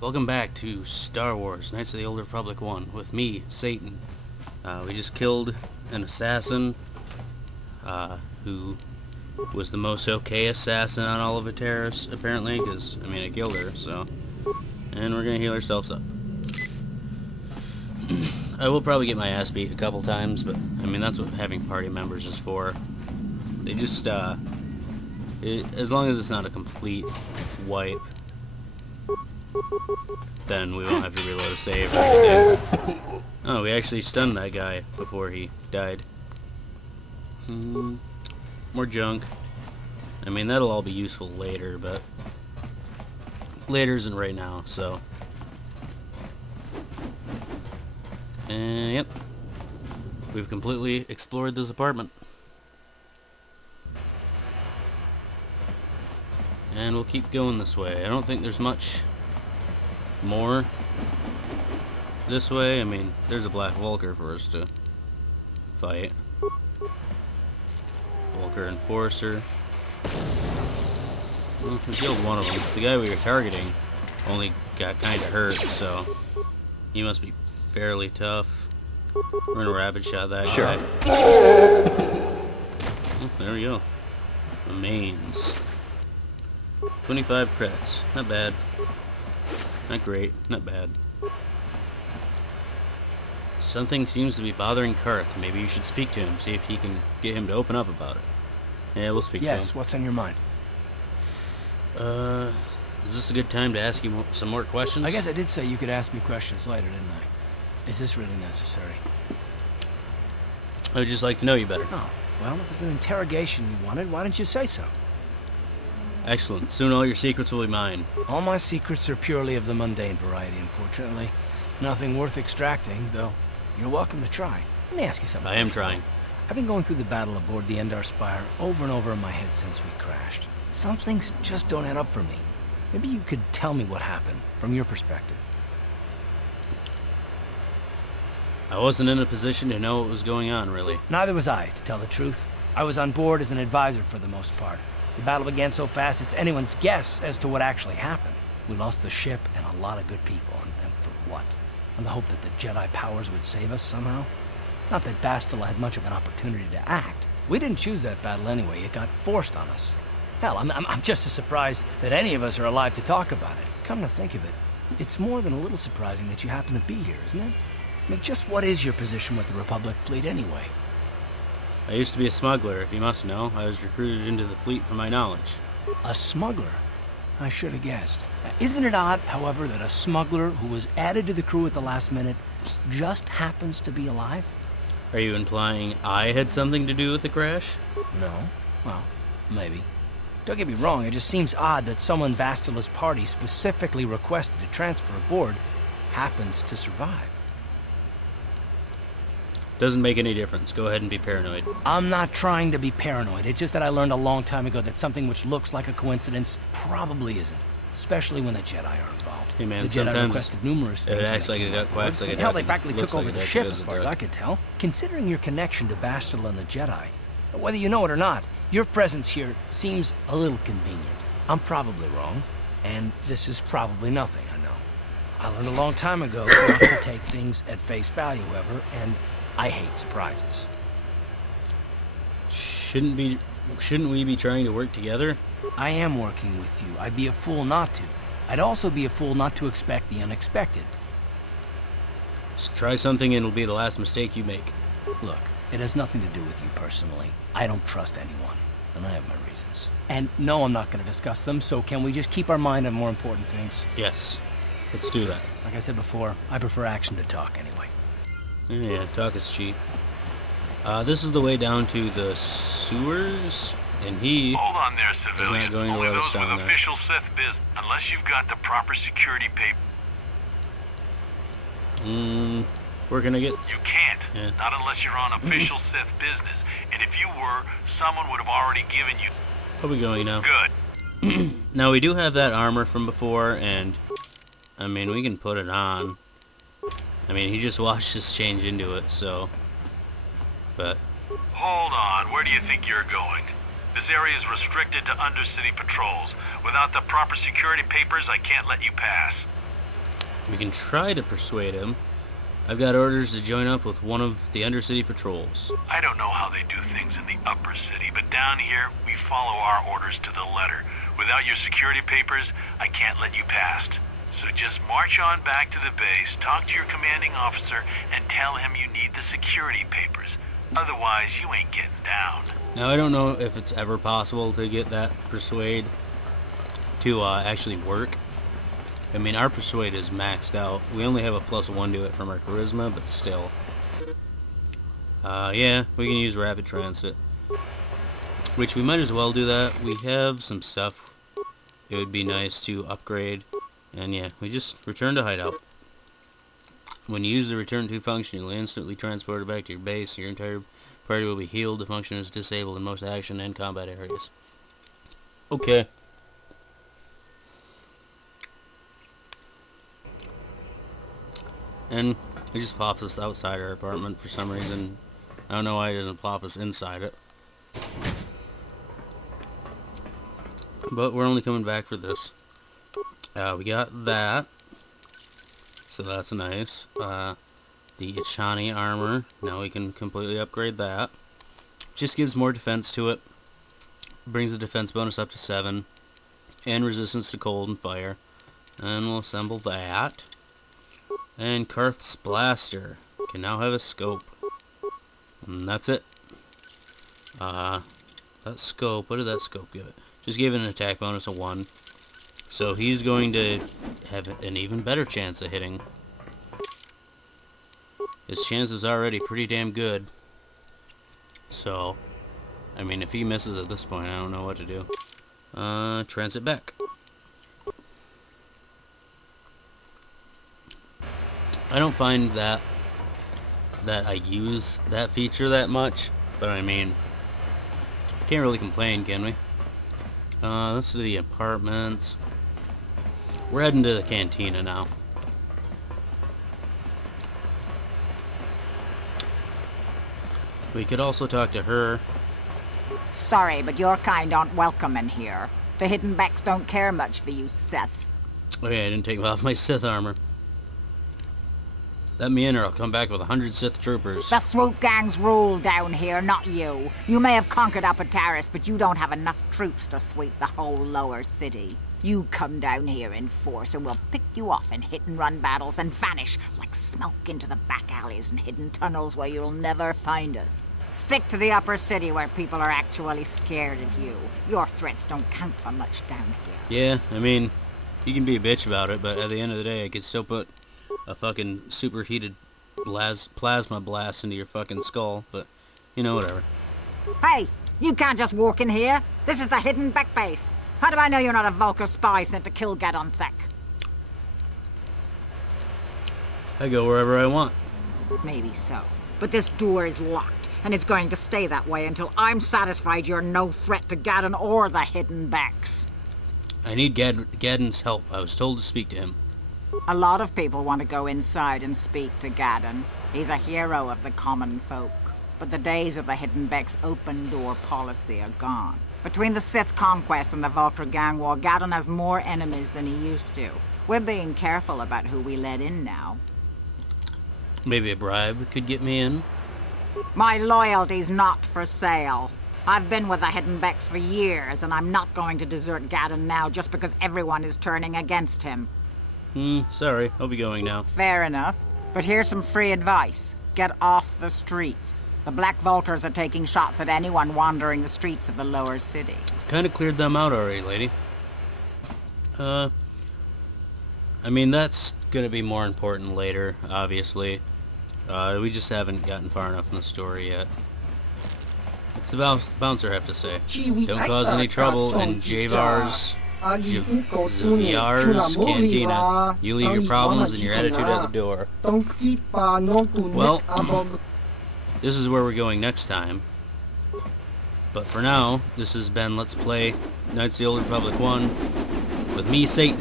Welcome back to Star Wars Knights of the Old Republic 1 with me, Satan. We just killed an assassin who was the most okay assassin on all of Ateris, apparently, because, I mean, I killed her, so... And we're gonna heal ourselves up. I will probably get my ass beat a couple times, but, I mean, that's what having party members is for. They just, as long as it's not a complete wipe, then we won't have to reload a save. Oh, we actually stunned that guy before he died. More junk. I mean, that'll all be useful later, but later isn't right now, so. And yep, we've completely explored this apartment. And we'll keep going this way. I don't think there's much more this way. I mean, there's a Black Vulcar for us to fight. Vulcar Enforcer. Well, we killed one of them. The guy we were targeting only got kind of hurt, so he must be fairly tough. We're gonna rapid shot that guy. Oh, there we go. Remains. 25 credits. Not bad. Not great. Not bad. Something seems to be bothering Karth. Maybe you should speak to him, see if he can get him to open up about it. Yeah, we'll speak to him. Yes, what's on your mind? Is this a good time to ask you some more questions? I guess I did say you could ask me questions later, didn't I? Is this really necessary? I would just like to know you better. Oh, well, if it's an interrogation you wanted, why didn't you say so? Excellent. Soon all your secrets will be mine. All my secrets are purely of the mundane variety, unfortunately. Nothing worth extracting, though you're welcome to try. Let me ask you something. I am trying. I've been going through the battle aboard the Endar Spire over and over in my head since we crashed. Some things just don't add up for me. Maybe you could tell me what happened, from your perspective. I wasn't in a position to know what was going on, really. Neither was I, to tell the truth. I was on board as an advisor for the most part. The battle began so fast it's anyone's guess as to what actually happened. We lost the ship and a lot of good people, and for what? On the hope that the Jedi powers would save us somehow? Not that Bastila had much of an opportunity to act. We didn't choose that battle anyway, it got forced on us. Hell, I'm just as surprised that any of us are alive to talk about it. Come to think of it, it's more than a little surprising that you happen to be here, isn't it? I mean, just what is your position with the Republic fleet anyway? I used to be a smuggler, if you must know. I was recruited into the fleet for my knowledge. A smuggler? I should have guessed. Isn't it odd, however, that a smuggler who was added to the crew at the last minute just happens to be alive? Are you implying I had something to do with the crash? No. Well, maybe. Don't get me wrong, it just seems odd that someone Bastila's party specifically requested to transfer aboard happens to survive. Doesn't make any difference. Go ahead and be paranoid. I'm not trying to be paranoid. It's just that I learned a long time ago that something which looks like a coincidence probably isn't. Especially when the Jedi are involved. Hey man, the Jedi sometimes requested numerous things. it acts like a duck, quacks like a duck. Hell, they practically took over like the a ship duck, as is a far as duck. I could tell. Considering your connection to Bastila and the Jedi, whether you know it or not, your presence here seems a little convenient. I'm probably wrong, and this is probably nothing, I know. I learned a long time ago not to take things at face value, however, and I hate surprises. Shouldn't we be trying to work together? I am working with you. I'd be a fool not to. I'd also be a fool not to expect the unexpected. Just try something and it'll be the last mistake you make. Look, it has nothing to do with you personally. I don't trust anyone, and I have my reasons. And no, I'm not going to discuss them, so can we just keep our mind on more important things? Yes. Let's do that. Like I said before, I prefer action to talk anyway. Yeah, talk is cheap. This is the way down to the sewers, and he Hold on there, is civilian. not going to Only let us those down with there. official Sith business, unless you've got the proper security paper. We're gonna get... You can't. Yeah. Not unless you're on official Sith business. And if you were, someone would have already given you. Where are we going now? Good. Now, we do have that armor from before, and... I mean, we can put it on. I mean, he just watched us change into it, so... But... Hold on. Where do you think you're going? This area is restricted to undercity patrols. Without the proper security papers, I can't let you pass. We can try to persuade him. I've got orders to join up with one of the Undercity patrols. I don't know how they do things in the upper city, but down here, we follow our orders to the letter. Without your security papers, I can't let you past. So just march on back to the base, talk to your commanding officer, and tell him you need the security papers. Otherwise, you ain't getting down. Now, I don't know if it's ever possible to get that persuade to actually work. I mean, our persuade is maxed out. We only have a +1 to it from our charisma, but still. Yeah, we can use rapid transit. Which we might as well do that. We have some stuff it would be nice to upgrade. And yeah, we just return to hideout. When you use the return to function, you'll instantly transport it back to your base. Your entire party will be healed. The function is disabled in most action and combat areas. Okay. And it just pops us outside our apartment for some reason. I don't know why it doesn't plop us inside it. But we're only coming back for this. We got that. So that's nice. The Echani armor. Now we can completely upgrade that. Just gives more defense to it. Brings the defense bonus up to 7. And resistance to cold and fire. And we'll assemble that. And Karth's blaster can now have a scope. And that's it. That scope, what did that scope give it? Just gave it an attack bonus of 1. So he's going to have an even better chance of hitting. His chance is already pretty damn good. So, I mean, if he misses at this point, I don't know what to do. Transit back. I don't find that I use that feature that much, but I mean, can't really complain, can we? Let's do the apartments. We're heading to the cantina now. We could also talk to her. Sorry, but your kind aren't welcome in here. The Hidden Becks don't care much for you, Seth. Okay, I didn't take off my Sith armor. Let me in or I'll come back with 100 Sith troopers. The swoop gangs rule down here, not you. You may have conquered Upper Terrace, but you don't have enough troops to sweep the whole lower city. You come down here in force and we'll pick you off in hit-and-run battles and vanish like smoke into the back alleys and hidden tunnels where you'll never find us. Stick to the upper city where people are actually scared of you. Your threats don't count for much down here. Yeah, I mean, you can be a bitch about it, but at the end of the day, I could still put a fucking superheated plasma blast into your fucking skull, but, you know, whatever. Hey, you can't just walk in here. This is the Hidden Beck base. How do I know you're not a Vulkar spy sent to kill Gadon Thek? I go wherever I want. Maybe so. But this door is locked, and it's going to stay that way until I'm satisfied you're no threat to Gadon or the Hidden Becks. I need Gadon's help. I was told to speak to him. A lot of people want to go inside and speak to Gadon. He's a hero of the common folk. But the days of the Hidden Becks' open-door policy are gone. Between the Sith conquest and the Vulkar gang war, Gadon has more enemies than he used to. We're being careful about who we let in now. Maybe a bribe could get me in? My loyalty's not for sale. I've been with the Hidden Becks for years, and I'm not going to desert Gadon now just because everyone is turning against him. Sorry. I'll be going now. Fair enough. But here's some free advice. Get off the streets. The Black Vulkars are taking shots at anyone wandering the streets of the lower city. Kinda cleared them out already, lady. I mean, that's gonna be more important later, obviously. We just haven't gotten far enough in the story yet. What's the bouncer have to say? Don't cause any trouble in Xaviar's cantina. You leave your problems and your attitude at the door. Well, this is where we're going next time. But for now, this has been Let's Play Knights of the Old Republic 1 with me, Satan.